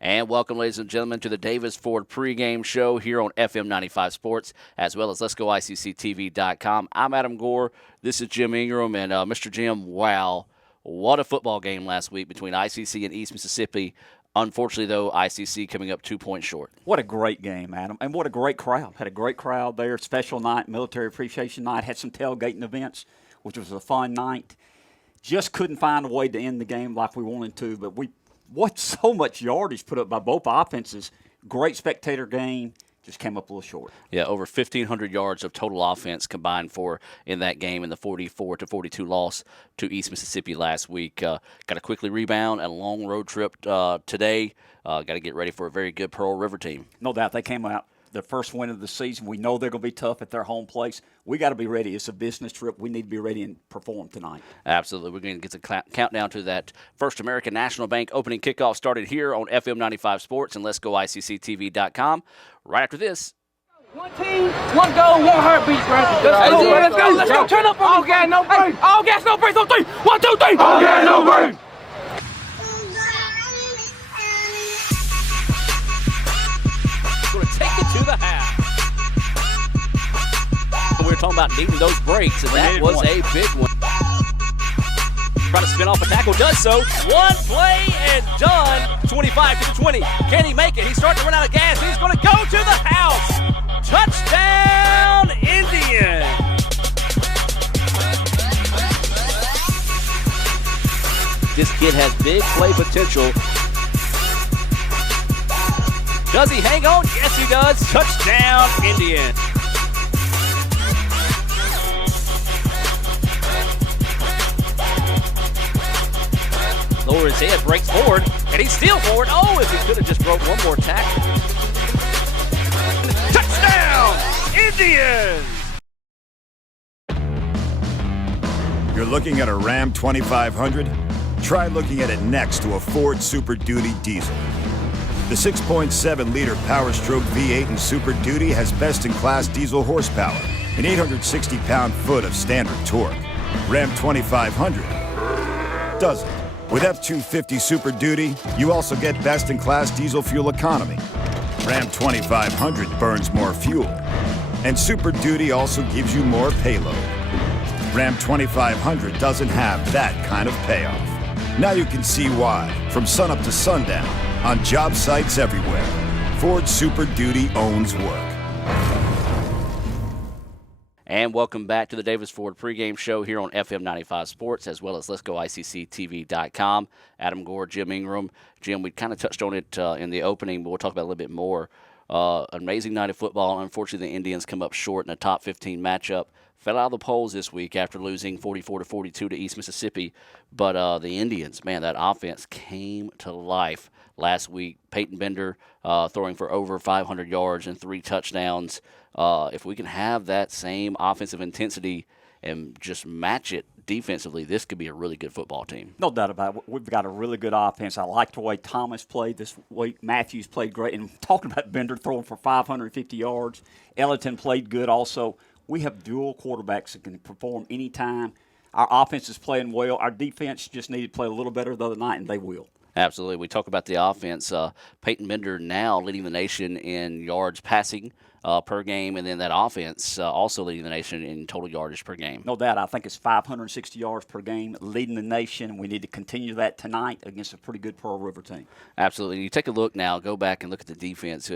And welcome, ladies and gentlemen, to the Davis Ford pregame show here on FM 95 Sports, as well as Let'sGoICCTV.com. I'm Adam Gore. This is Jim Ingram. And Mr. Jim, wow, what a football game last week between ICC and East Mississippi. Unfortunately, though, ICC coming up 2 points short. What a great game, Adam. And what a great crowd. Had a great crowd there. Special night, military appreciation night. Had some tailgating events, which was a fun night. Just couldn't find a way to end the game like we wanted to, but we watched so much yardage put up by both offenses. Great spectator game. Just came up a little short. Yeah, over 1,500 yards of total offense combined for in that game in the 44-42 loss to East Mississippi last week. Got to quickly rebound and a long road trip today. Got to get ready for a very good Pearl River team. No doubt they came out the first win of the season. We know they're going to be tough at their home place. We got to be ready. It's a business trip. We need to be ready and perform tonight. Absolutely. We're going to get the countdown to that First American National Bank opening kickoff started here on FM 95 Sports and Let'sGoICCTV.com. Right after this. One team, one goal, one heartbeat, Let's go. Let's go. Turn up. All gas, no break. All gas, no break. On 3. 1, 2, 3. All gas, no break. Going to take it to the half. We were talking about needing those breaks, and that was a big one. Trying to spin off a tackle, does so. One play and done. 25 to the 20. Can he make it? He's starting to run out of gas. He's going to go to the house. Touchdown, Indian. This kid has big play potential. Does he hang on? Yes, he does. Touchdown, Indian. Lower his head, breaks forward, and he's still forward. Oh, if he could have just broke one more tackle. Touchdown, Indians! You're looking at a Ram 2500? Try looking at it next to a Ford Super Duty diesel. The 6.7-liter Power Stroke V8 in Super Duty has best-in-class diesel horsepower and 860 pound-foot of standard torque. Ram 2500 doesn't. With F250 Super Duty, you also get best-in-class diesel fuel economy. Ram 2500 burns more fuel. And Super Duty also gives you more payload. Ram 2500 doesn't have that kind of payoff. Now you can see why, from sunup to sundown, on job sites everywhere, Ford Super Duty owns work. And welcome back to the Davis Ford pregame show here on FM 95 Sports, as well as Let'sGoICCTV.com. Adam Gore, Jim Ingram. Jim, we kind of touched on it in the opening, but we'll talk about it a little bit more. Amazing night of football. Unfortunately, the Indians come up short in a top 15 matchup. Fell out of the polls this week after losing 44-42 to East Mississippi. But the Indians, man, that offense came to life last week. Peyton Bender throwing for over 500 yards and 3 touchdowns. If we can have that same offensive intensity and just match it defensively, this could be a really good football team. No doubt about it. We've got a really good offense. I like the way Thomas played this week. Matthews played great. And talking about Bender throwing for 550 yards, Ellington played good also. We have dual quarterbacks that can perform anytime. Our offense is playing well. Our defense just needed to play a little better the other night, and they will. Absolutely. We talk about the offense. Peyton Bender now leading the nation in yards passing per game, and then that offense also leading the nation in total yardage per game. No doubt. I think it's 560 yards per game, leading the nation. We need to continue that tonight against a pretty good Pearl River team. Absolutely. You take a look now, go back and look at the defense.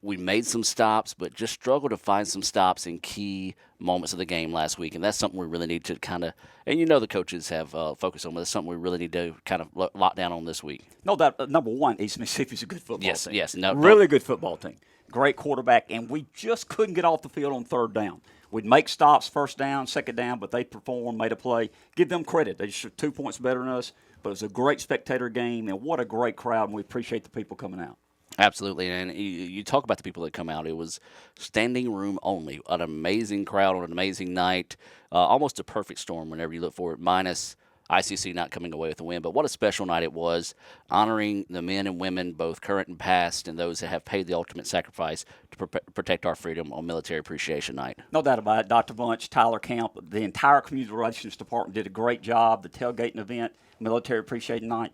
We made some stops, but just struggled to find some stops in key moments of the game last week, and that's something we really need to kind of – and you know the coaches have focused on, but it's something we really need to kind of lock down on this week. No doubt. Number one, East Mississippi's a good football team. Yes. Really good football team. Great quarterback, and we just couldn't get off the field on third down. We'd make stops, first down, second down, but they performed, made a play. Give them credit. They just 2 points better than us, but it was a great spectator game, and what a great crowd, and we appreciate the people coming out. Absolutely, and you talk about the people that come out. It was standing room only, an amazing crowd on an amazing night, almost a perfect storm whenever you look for it, minus ICC not coming away with a win. But what a special night it was, honoring the men and women, both current and past, and those that have paid the ultimate sacrifice to protect our freedom on Military Appreciation Night. No doubt about it. Dr. Bunch, Tyler Camp, the entire Community Relations Department did a great job. The tailgating event, Military Appreciation Night.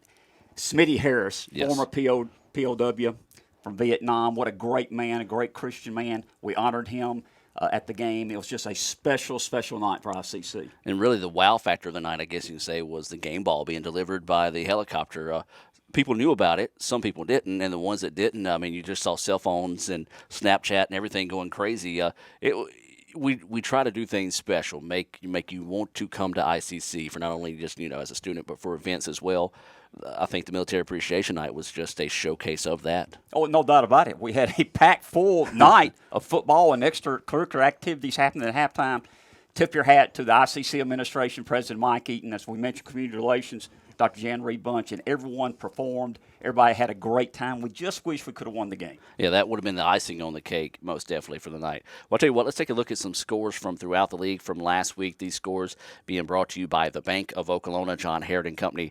Smitty Harris, Yes. former POW from Vietnam. What a great man, a great Christian man. We honored him at the game. It was just a special, special night for ICC. And really the wow factor of the night, I guess you can say, was the game ball being delivered by the helicopter. People knew about it. Some people didn't. And the ones that didn't, I mean, you just saw cell phones and Snapchat and everything going crazy. We try to do things special, make you want to come to ICC for not only just, as a student, but for events as well. I think the Military Appreciation Night was just a showcase of that. Oh, no doubt about it. We had a packed full night of football and extracurricular activities happening at halftime. Tip your hat to the ICC administration, President Mike Eaton, as we mentioned, community relations, Dr. Jan Reed Bunch, and everyone performed. Everybody had a great time. We just wish we could have won the game. Yeah, that would have been the icing on the cake, most definitely, for the night. Well, I'll tell you what, let's take a look at some scores from throughout the league from last week. These scores being brought to you by the Bank of Okolona, John Harrod & Company,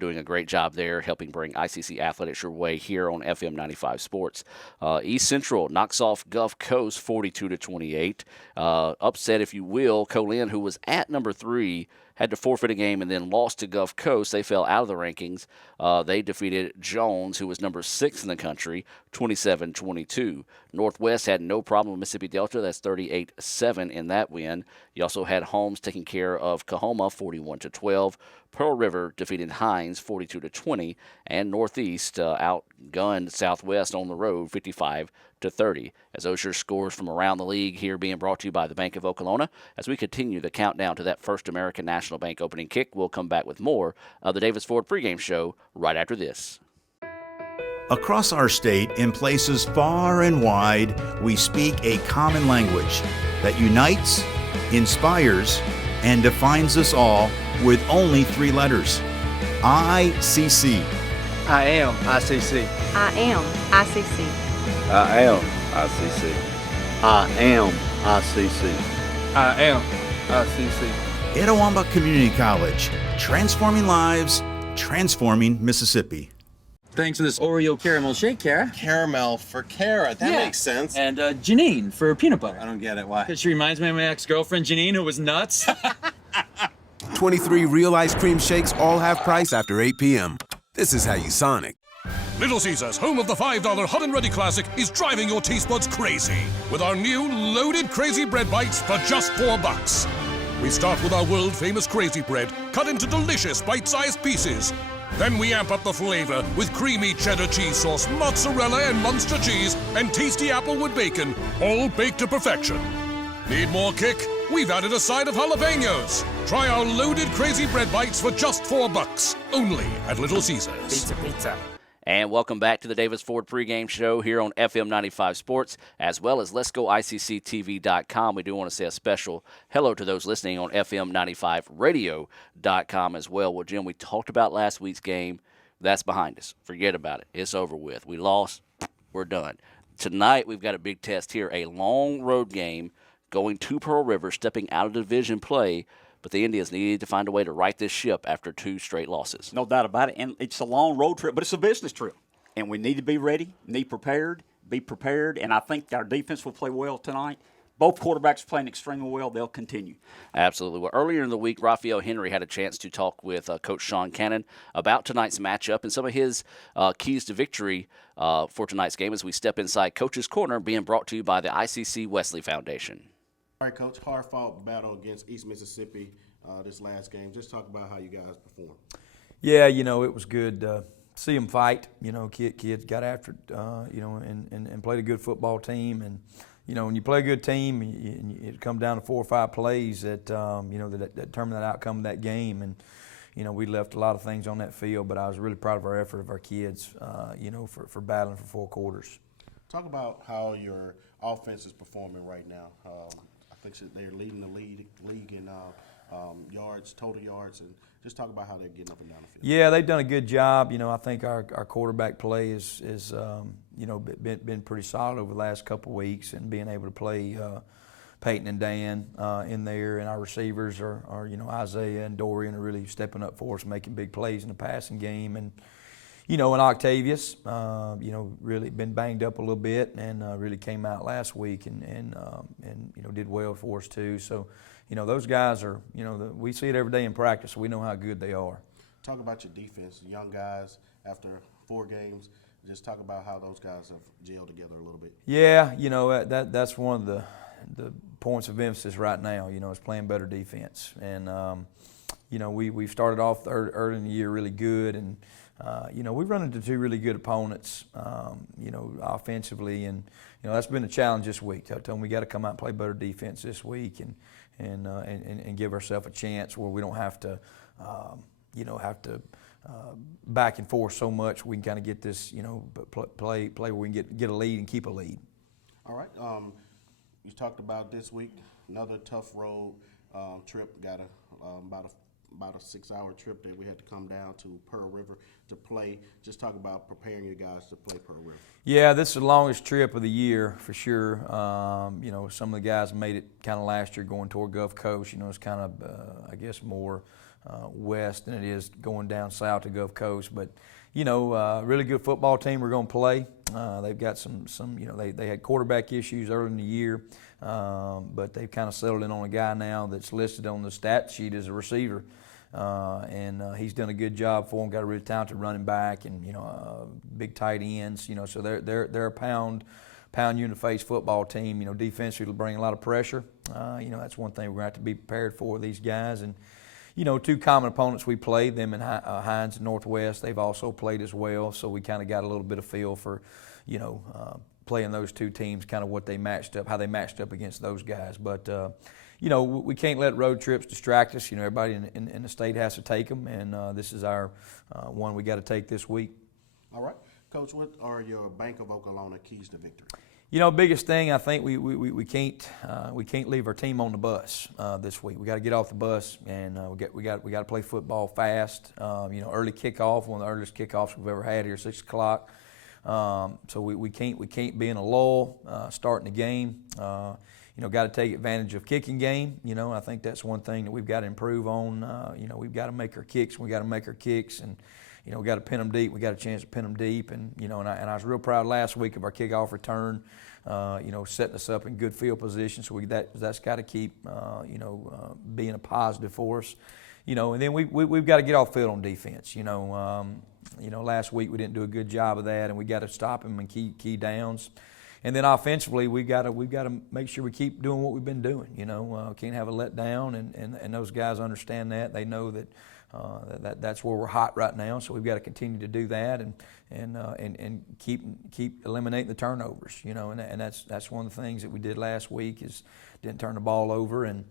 doing a great job there, helping bring ICC athletics your way here on FM 95 Sports. East Central knocks off Gulf Coast 42-28. Upset, if you will, Colin, who was at number 3, had to forfeit a game and then lost to Gulf Coast. They fell out of the rankings. They defeated Jones, who was number 6 in the country, 27-22. Northwest had no problem with Mississippi Delta. That's 38-7 in that win. You also had Holmes taking care of Coahoma, 41-12. Pearl River defeated Hines, 42-20. And Northeast outgunned Southwest on the road, 55-30. As those are scores from around the league here being brought to you by the Bank of Okolona. As we continue the countdown to that First American National Bank opening kick, we'll come back with more of the Davis Ford pregame show right after this. Across our state, in places far and wide, we speak a common language that unites, inspires, and defines us all with only 3 letters. ICC. I am ICC. I am ICC. I am ICC. I am ICC. I am ICC. Itawamba Community College, transforming lives, transforming Mississippi. Thanks for this Oreo caramel shake, Kara. Caramel for Kara. That makes sense. And Janine for peanut butter. I don't get it. Why? She reminds me of my ex-girlfriend Janine, who was nuts. 23 real ice cream shakes, all half price after 8 p.m. This is how you Sonic. Little Caesars, home of the $5 Hot and Ready Classic, is driving your taste buds crazy with our new loaded Crazy Bread Bites for just $4. We start with our world-famous Crazy Bread, cut into delicious bite-sized pieces. Then we amp up the flavor with creamy cheddar cheese sauce, mozzarella and Munster cheese, and tasty applewood bacon, all baked to perfection. Need more kick? We've added a side of jalapenos. Try our loaded Crazy Bread Bites for just $4, only at Little Caesars. Pizza. And welcome back to the Davis Ford pregame show here on FM 95 Sports, as well as Let's Go ICCTV.com. We do want to say a special hello to those listening on FM 95 Radio.com as well. Well, Jim, we talked about last week's game. That's behind us. Forget about it. It's over with. We lost. We're done. Tonight, we've got a big test here, a long road game going to Pearl River, stepping out of division play. But the Indians needed to find a way to right this ship after 2 straight losses. No doubt about it. And it's a long road trip, but it's a business trip. And we need to be ready, be prepared. And I think our defense will play well tonight. Both quarterbacks are playing extremely well. They'll continue. Absolutely. Well, earlier in the week, Raphael Henry had a chance to talk with Coach Sean Cannon about tonight's matchup and some of his keys to victory for tonight's game as we step inside Coach's Corner, being brought to you by the ICC Wesley Foundation. All right, Coach, hard-fought battle against East Mississippi this last game. Just talk about how you guys performed. Yeah, it was good to see them fight. Kids got after it, and played a good football team. And, when you play a good team, it comes down to 4 or 5 plays that determine that outcome of that game. And, we left a lot of things on that field, but I was really proud of our effort of our kids, for battling for 4 quarters. Talk about how your offense is performing right now. I think they're leading the league in yards, total yards, and just talk about how they're getting up and down the field. Yeah, they've done a good job. I think our quarterback play is been pretty solid over the last couple of weeks, and being able to play Peyton and Dan in there, and our receivers are Isaiah and Dorian are really stepping up for us, making big plays in the passing game. And and Octavius, really been banged up a little bit, and really came out last week and did well for us too. So, those guys are, we see it every day in practice. So we know how good they are. Talk about your defense, young guys after 4 games. Just talk about how those guys have gelled together a little bit. Yeah, that's one of the points of emphasis right now. Is playing better defense, and we've started off early in the year really good, and we've run into two really good opponents, offensively, and that's been a challenge this week. I told them we got to come out and play better defense this week, and give ourselves a chance where we don't have to, back and forth so much. We can kind of get this, play where we can get a lead and keep a lead. All right. You talked about this week, another tough road trip. Got about a 6-hour trip that we had to come down to Pearl River to play. Just talk about preparing you guys to play Pearl River. Yeah, this is the longest trip of the year for sure. Some of the guys made it kind of last year going toward Gulf Coast. It's kind of, I guess, more west than it is going down south to Gulf Coast. But, really good football team we're going to play. They've got some they had quarterback issues early in the year, but they've kind of settled in on a guy now that's listed on the stat sheet as a receiver. And he's done a good job for them. Got a really talented running back and big tight ends. So they're a pound you in the face football team. Defensively will bring a lot of pressure. That's one thing we're going to have to be prepared for these guys. And two common opponents we played, them and Hines and Northwest. They've also played as well. So we kind of got a little bit of feel for playing those two teams, kind of what they matched up, how they matched up against those guys. But we can't let road trips distract us. Everybody in the state has to take them, and this is our one we got to take this week. All right. Coach, what are your Bank of Oklahoma keys to victory? Biggest thing, I think we can't leave our team on the bus this week. We got to get off the bus, and we got to play football fast. Early kickoff, one of the earliest kickoffs we've ever had here, 6 o'clock. So we can't be in a lull starting the game. Got to take advantage of kicking game. I think that's one thing that we've got to improve on. We've got to make our kicks. We got to make our kicks, and we got to pin them deep. We got a chance to pin them deep, and I was real proud last week of our kickoff return. Setting us up in good field position. So that's got to keep being a positive for us. And then we've got to get off field on defense. Last week we didn't do a good job of that, and we got to stop them in key downs. And then offensively, we've got to make sure we keep doing what we've been doing. Can't have a letdown, and those guys understand that. They know that that's where we're hot right now. So we've got to continue to do that and keep eliminating the turnovers. And that's one of the things that we did last week is didn't turn the ball over, and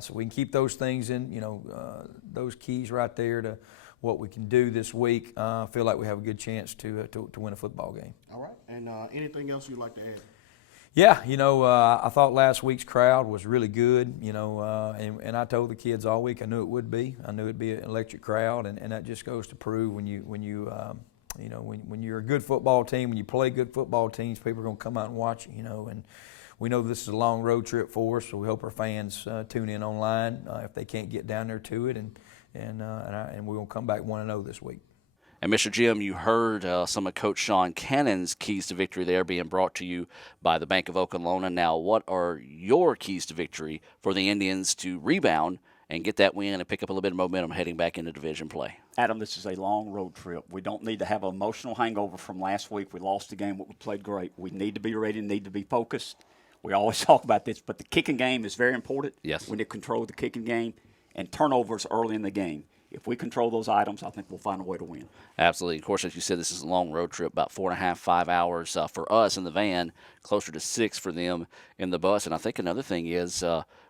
so we can keep those things in. Those keys right there to what we can do this week. Feel like we have a good chance to win a football game. All right. And anything else you'd like to add? Yeah, I thought last week's crowd was really good, and I told the kids all week I knew it would be. I knew it'd be an electric crowd, and that just goes to prove when you're a good football team, when you play good football teams, people are going to come out and watch you, and we know this is a long road trip for us, so we hope our fans tune in online if they can't get down there to it, and we're going to come back 1-0 this week. And Mr. Jim, you heard some of Coach Sean Cannon's keys to victory there being brought to you by the Bank of Oklahoma. Now, what are your keys to victory for the Indians to rebound and get that win and pick up a little bit of momentum heading back into division play? Adam, this is a long road trip. We don't need to have an emotional hangover from last week. We lost the game, but we played great. We need to be ready, need to be focused. We always talk about this, but the kicking game is very important. Yes. We need to control the kicking game and turnovers early in the game. If we control those items, I think we'll find a way to win. Absolutely. Of course, as you said, this is a long road trip, about 4.5, 5 hours for us in the van, closer to 6 for them in the bus. And I think another thing is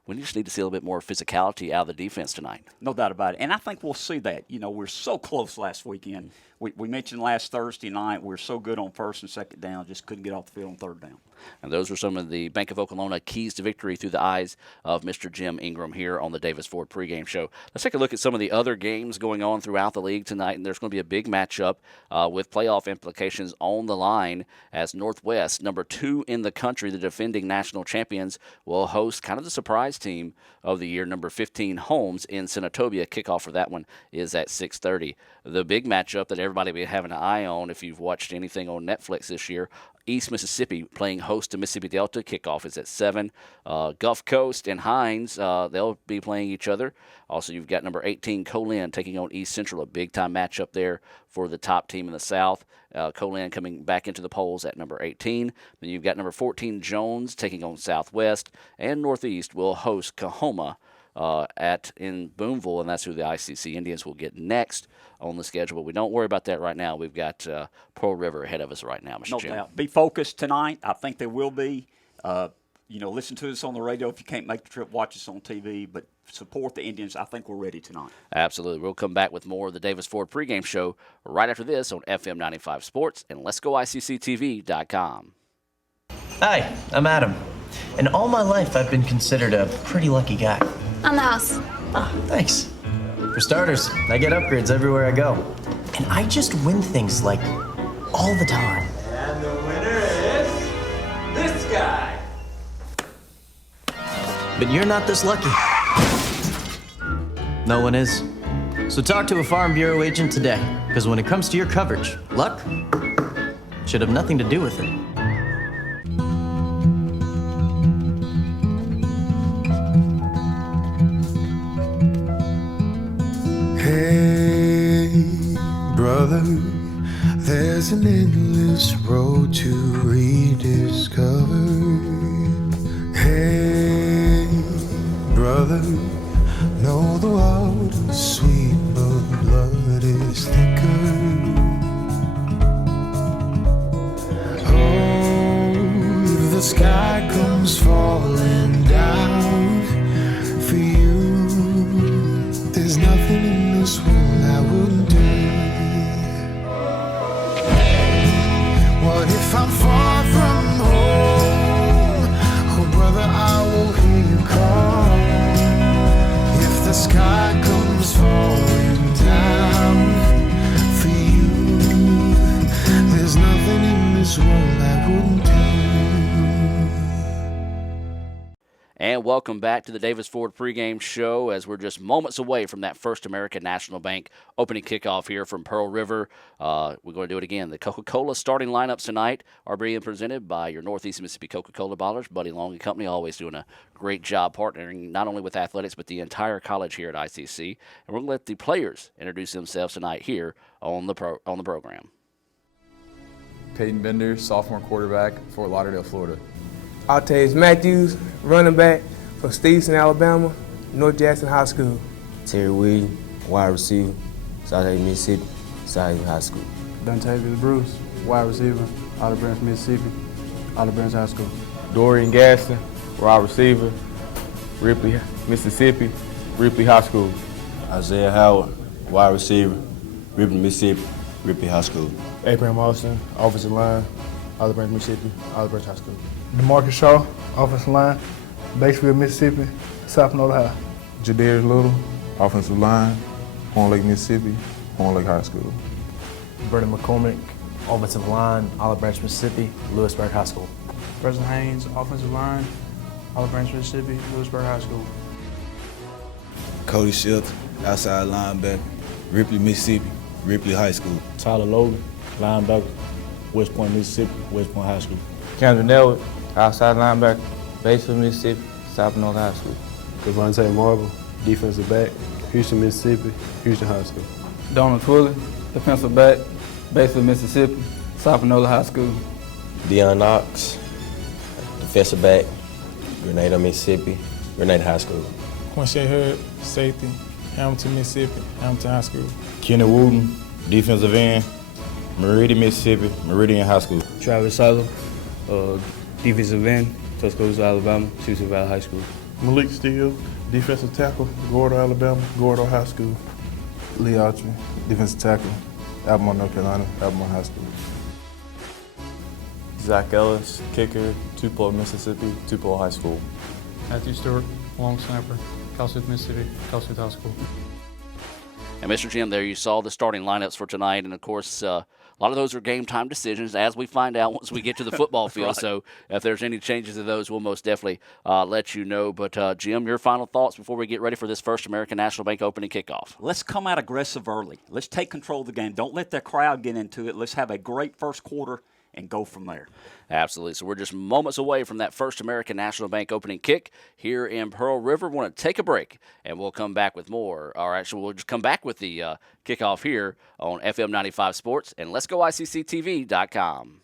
we just need to see a little bit more physicality out of the defense tonight. No doubt about it. And I think we'll see that. We're so close last weekend. We mentioned last Thursday night we were so good on first and second down, just couldn't get off the field on third down. And those are some of the Bank of Oklahoma keys to victory through the eyes of Mr. Jim Ingram here on the Davis Ford pregame show. Let's take a look at some of the other games going on throughout the league tonight. And there's going to be a big matchup with playoff implications on the line as Northwest, number 2 in the country, the defending national champions, will host kind of the surprise team of the year, number 15, Holmes in Senatobia. Kickoff for that one is at 6:30. The big matchup that everybody will be having an eye on if you've watched anything on Netflix this year, East Mississippi playing host to Mississippi Delta. Kickoff is at 7. Gulf Coast and Hines, they'll be playing each other. Also, you've got number 18, Colin, taking on East Central, a big-time matchup there for the top team in the South. Colin coming back into the polls at number 18. Then you've got number 14, Jones, taking on Southwest. And Northeast will host Coahoma in Boonville, and that's who the ICC Indians will get next on the schedule. But we don't worry about that right now. We've got Pearl River ahead of us right now, Mr. Jim. No doubt. Be focused tonight. I think they will be. Listen to us on the radio. If you can't make the trip, watch us on TV. But support the Indians. I think we're ready tonight. Absolutely. We'll come back with more of the Davis Ford pregame show right after this on FM 95 Sports and Let'sGoICCTV.com. Hi, I'm Adam. And all my life, I've been considered a pretty lucky guy. On the house. Ah, thanks. For starters, I get upgrades everywhere I go. And I just win things like all the time. And the winner is this guy. But you're not this lucky. No one is. So talk to a Farm Bureau agent today, because when it comes to your coverage, luck should have nothing to do with it. Hey, brother, there's an endless road to rediscover. Hey, brother, know the water's sweet, but blood is thicker. Oh, if the sky comes falling down for you, there's nothing in this world I wouldn't do. What if I'm far from home? Oh, brother, I will hear you call. If the sky comes falling down for you, there's nothing in this world I wouldn't do. And welcome back to the Davis Ford pregame show as we're just moments away from that First American National Bank opening kickoff here from Pearl River. We're going to do it again. The Coca-Cola starting lineups tonight are being presented by your Northeast Mississippi Coca-Cola bottlers. Buddy Long and Company always doing a great job partnering not only with athletics but the entire college here at ICC. And we're going to let the players introduce themselves tonight here on the program. Peyton Bender, sophomore quarterback, Fort Lauderdale, Florida. Altaze Matthews, running back for Stevenson, Alabama, North Jackson High School. Terry Williams, wide receiver, South Mississippi, South High School. Dontavius Bruce, wide receiver, Olive Branch, Mississippi, Olive Branch High School. Dorian Gaston, wide receiver, Ripley, Mississippi, Ripley High School. Isaiah Howard, wide receiver, Ripley, Mississippi, Ripley High School. Abraham Austin, offensive line, Olive Branch, Mississippi, Olive Branch High School. DeMarcus Shaw, offensive line, Batesville, Mississippi, South North High. Jadarius Little, offensive line, Horn Lake, Mississippi, Horn Lake High School. Bernie McCormick, offensive line, Olive Branch, Mississippi, Lewisburg High School. Preston Haynes, offensive line, Olive Branch, Mississippi, Lewisburg High School. Cody Schultz, outside linebacker, Ripley, Mississippi, Ripley High School. Tyler Logan, linebacker, West Point, Mississippi, West Point High School. Kendra Nelwood, outside linebacker, Batesville, Mississippi, South North High School. Devontae Marble, defensive back, Houston, Mississippi, Houston High School. Donald Twilley, defensive back, Batesville, Mississippi, South North High School. Deion Knox, defensive back, Grenada, Mississippi, Grenada High School. Quincy Hood, safety, Hamilton, Mississippi, Hamilton High School. Kenny Wooten, defensive end, Meridian, Mississippi, Meridian High School. Travis Sutherland, defensive end, Tuscaloosa, Alabama, Cecil Valley High School. Malik Steele, defensive tackle, Gordo, Alabama, Gordo High School. Lee Autry, defensive tackle, Albemarle, North Carolina, Albemarle High School. Zach Ellis, kicker, Tupelo, Mississippi, Tupelo High School. Matthew Stewart, long snapper, Cal State, Mississippi, Cal State High School. And Mr. Jim, there you saw the starting lineups for tonight, and of course, a lot of those are game time decisions, as we find out once we get to the football field. Right. So if there's any changes to those, we'll most definitely let you know. But Jim, your final thoughts before we get ready for this First American National Bank opening kickoff? Let's come out aggressive early. Let's take control of the game. Don't let that crowd get into it. Let's have a great first quarter and go from there. Absolutely. So we're just moments away from that First American National Bank opening kick here in Pearl River. We want to take a break, and we'll come back with more. All right, so we'll just come back with the kickoff here on FM 95 Sports and Let's Go ICCTV.com.